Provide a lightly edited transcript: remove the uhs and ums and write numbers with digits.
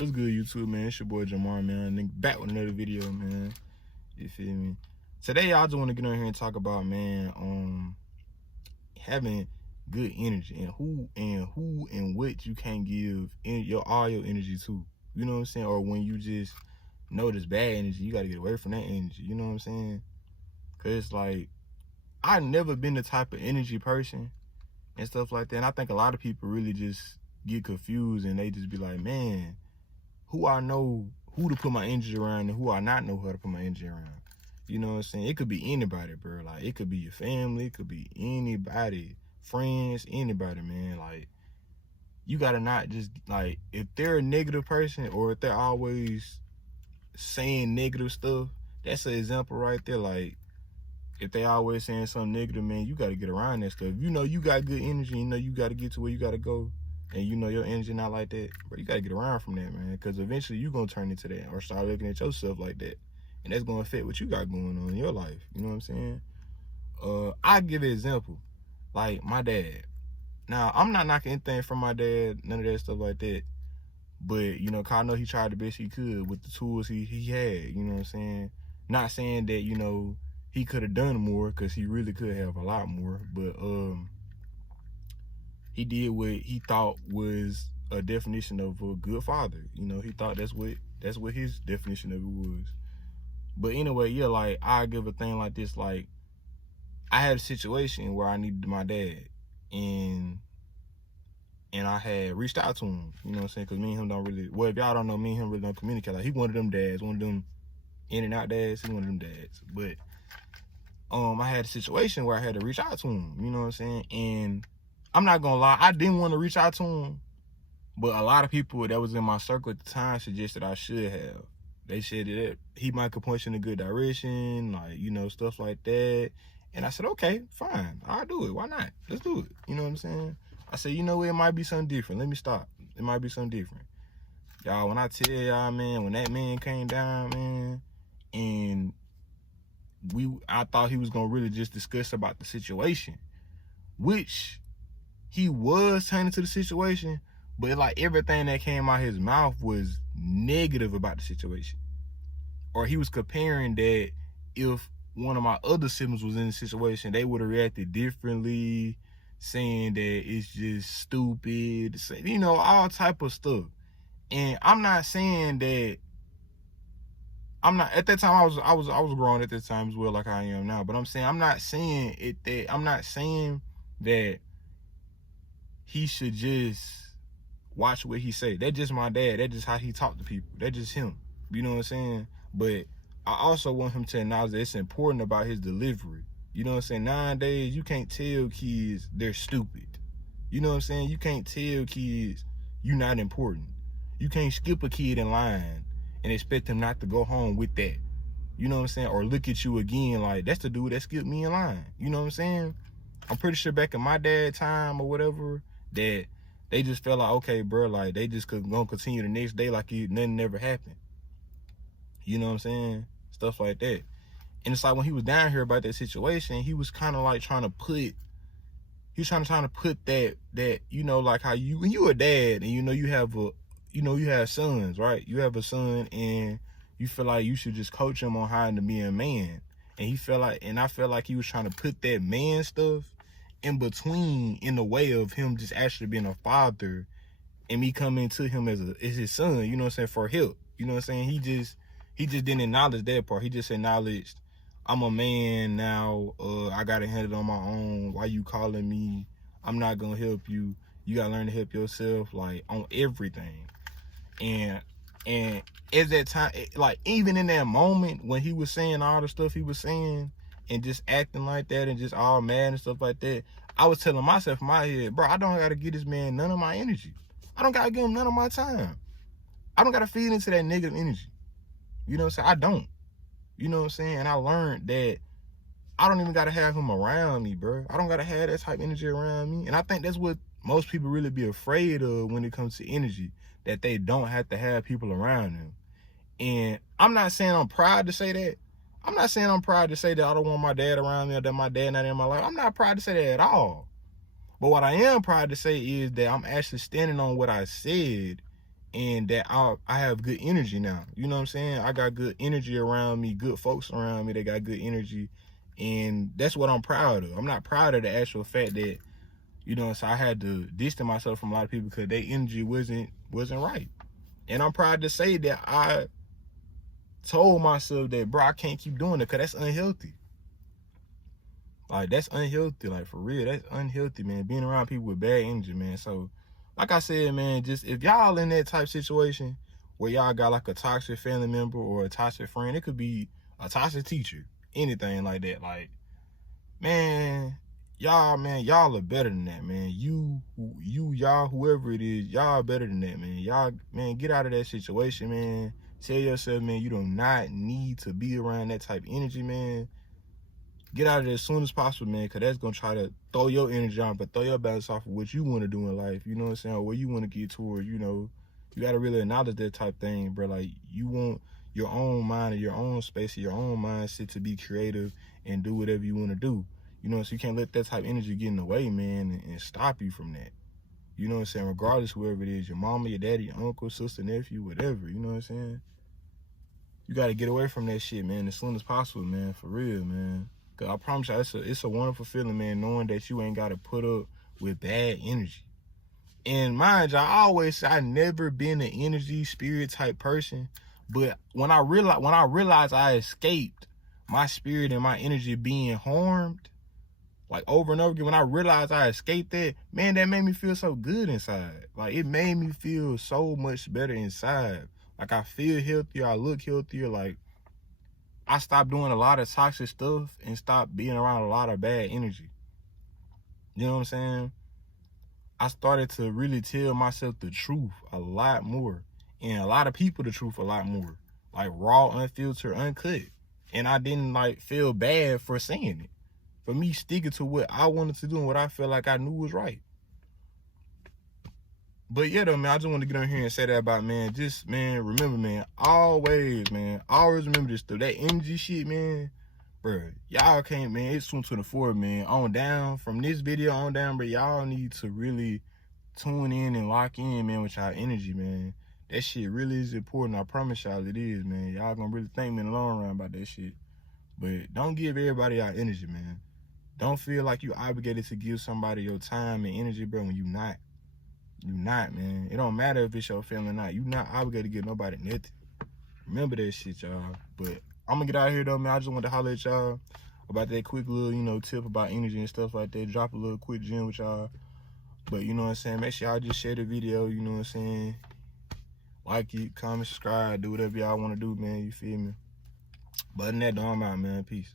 What's good, YouTube, man? It's your boy Jamar, man. Nigga, back with another video, man. You feel me? Today, y'all just want to get on here and talk about, man, having good energy and who and what you can't give all your energy to. You know what I'm saying? Or when you just notice bad energy, you got to get away from that energy. You know what I'm saying? Cause like, I've never been the type of energy person and stuff like that. And I think a lot of people really just get confused and they just be like, man, who I know who to put my energy around and who I not know how to put my energy around. You know what I'm saying? It could be anybody, bro. Like, it could be your family, it could be anybody, friends, anybody, man. Like, you gotta not just, like, if they're a negative person or if they're always saying negative stuff, that's an example right there. Like, if they always saying something negative, man, you gotta get around that stuff. You know you got good energy, you know you gotta get to where you gotta go, and you know your energy not like that, bro, you gotta get around from that, man, because eventually you gonna turn into that or start looking at yourself like that, and that's gonna affect what you got going on in your life. You know what I'm saying? I give an example, like my dad. Now, I'm not knocking anything from my dad, none of that stuff like that, but, you know, 'cause I know he tried the best he could with the tools he had, you know what I'm saying? Not saying that, you know, he could have done more, because he really could have a lot more, but he did what he thought was a definition of a good father. You know, he thought that's what his definition of it was. But anyway, yeah, like, I give a thing like this, like, I had a situation where I needed my dad, and I had reached out to him, you know what I'm saying, because me and him don't really, well, if y'all don't know, me and him really don't communicate. Like, he one of them dads, one of them in and out dads, he one of them dads, but I had a situation where I had to reach out to him, you know what I'm saying? And I'm not gonna lie, I didn't want to reach out to him, but a lot of people that was in my circle at the time suggested I should have. They said that he might could point you in a good direction, like, you know, stuff like that. And I said, okay, fine, I'll do it. Why not? Let's do it. You know what I'm saying? I said, you know what? It might be something different. Let me stop. It might be something different. Y'all, when I tell y'all, man, when that man came down, man, and I thought he was gonna really just discuss about the situation, which he was turning to the situation, but like everything that came out his mouth was negative about the situation. Or he was comparing that if one of my other siblings was in the situation, they would have reacted differently, saying that it's just stupid, you know, all type of stuff. And I'm not saying that, at that time I was grown at that time as well, like I am now. But I'm saying, I'm not saying that he should just watch what he say. That's just my dad. That's just how he talk to people. That's just him. You know what I'm saying? But I also want him to acknowledge that it's important about his delivery. You know what I'm saying? Nowadays, you can't tell kids they're stupid. You know what I'm saying? You can't tell kids you're not important. You can't skip a kid in line and expect them not to go home with that. You know what I'm saying? Or look at you again like, that's the dude that skipped me in line. You know what I'm saying? I'm pretty sure back in my dad's time or whatever, that they just felt like, okay, bro, like, they just gonna continue the next day like nothing never happened. You know what I'm saying? Stuff like that. And it's like, when he was down here about that situation, he was kind of like trying to put that, you know, like how when you a dad and, you know, you have sons, right? You have a son and you feel like you should just coach him on how to be a man. And I felt like he was trying to put that man stuff in between, in the way of him just actually being a father and me coming to him as his son, you know what I'm saying, for help. You know what I'm saying? He just didn't acknowledge that part. He just acknowledged, I'm a man now, I gotta handle it on my own. Why you calling me? I'm not gonna help you. You gotta learn to help yourself, like, on everything. And at that time, like, even in that moment when he was saying all the stuff he was saying and just acting like that and just all mad and stuff like that, I was telling myself in my head, bro, I don't gotta give this man none of my energy. I don't gotta give him none of my time. I don't gotta feed into that negative energy. You know what I'm saying? I don't. You know what I'm saying? And I learned that I don't even gotta have him around me, bro. I don't gotta have that type of energy around me. And I think that's what most people really be afraid of when it comes to energy, that they don't have to have people around them. And I'm not saying I'm proud to say that. I'm not saying I'm proud to say that I don't want my dad around me or that my dad not in my life. I'm not proud to say that at all. But what I am proud to say is that I'm actually standing on what I said and that I have good energy now. You know what I'm saying? I got good energy around me, good folks around me that got good energy, and that's what I'm proud of. I'm not proud of the actual fact that, you know, so I had to distance myself from a lot of people because their energy wasn't right. And I'm proud to say that I told myself that, bro, I can't keep doing it because that's unhealthy. Like, that's unhealthy. Like, for real, that's unhealthy, man. Being around people with bad energy, man. So, like I said, man, just if y'all in that type of situation where y'all got like a toxic family member or a toxic friend, it could be a toxic teacher, anything like that. Like, man, y'all are better than that, man. Y'all, whoever it is, y'all better than that, man. Y'all, man, get out of that situation, man. Tell yourself, man, you do not need to be around that type of energy, man. Get out of there as soon as possible, man, because that's going to try to throw your energy on, but throw your balance off of what you want to do in life, you know what I'm saying, or where you want to get toward, you know. You got to really acknowledge that type thing, bro. Like, you want your own mind and your own space and your own mindset to be creative and do whatever you want to do. You know, so you can't let that type of energy get in the way, man, and stop you from that. You know what I'm saying? Regardless, whoever it is, your mama, your daddy, your uncle, sister, nephew, whatever, you know what I'm saying? You got to get away from that shit, man, as soon as possible, man, for real, man. Cause I promise you, it's a wonderful feeling, man, knowing that you ain't got to put up with bad energy. And mind you, I always say I never been an energy spirit type person, but when I realized I escaped my spirit and my energy being harmed, like over and over again, when I realized I escaped that, man, that made me feel so good inside. Like, it made me feel so much better inside. Like, I feel healthier, I look healthier, like, I stopped doing a lot of toxic stuff and stopped being around a lot of bad energy. You know what I'm saying? I started to really tell myself the truth a lot more, and a lot of people the truth a lot more, like raw, unfiltered, uncut. And I didn't like feel bad for saying it, for me sticking to what I wanted to do and what I felt like I knew was right. But yeah, though, man, I just want to get on here and say that about, man, just, man, remember, man, always remember this stuff. That energy shit, man, bro, y'all can't, man, it's 2024, man, on down, from this video on down, bro, y'all need to really tune in and lock in, man, with y'all energy, man. That shit really is important. I promise y'all it is, man. Y'all gonna really thank me in the long run about that shit. But don't give everybody your energy, man. Don't feel like you obligated to give somebody your time and energy, bro, when you not. You not, man. It don't matter if it's your family or not. You not obligated to give nobody nothing. Remember that shit, y'all. But I'm gonna get out of here, though, man. I just want to holler at y'all about that quick little, you know, tip about energy and stuff like that. Drop a little quick gem with y'all. But, you know what I'm saying, make sure y'all just share the video, you know what I'm saying. Like it, comment, subscribe, do whatever y'all want to do, man. You feel me? But other than that, though, I'm out, man. Peace.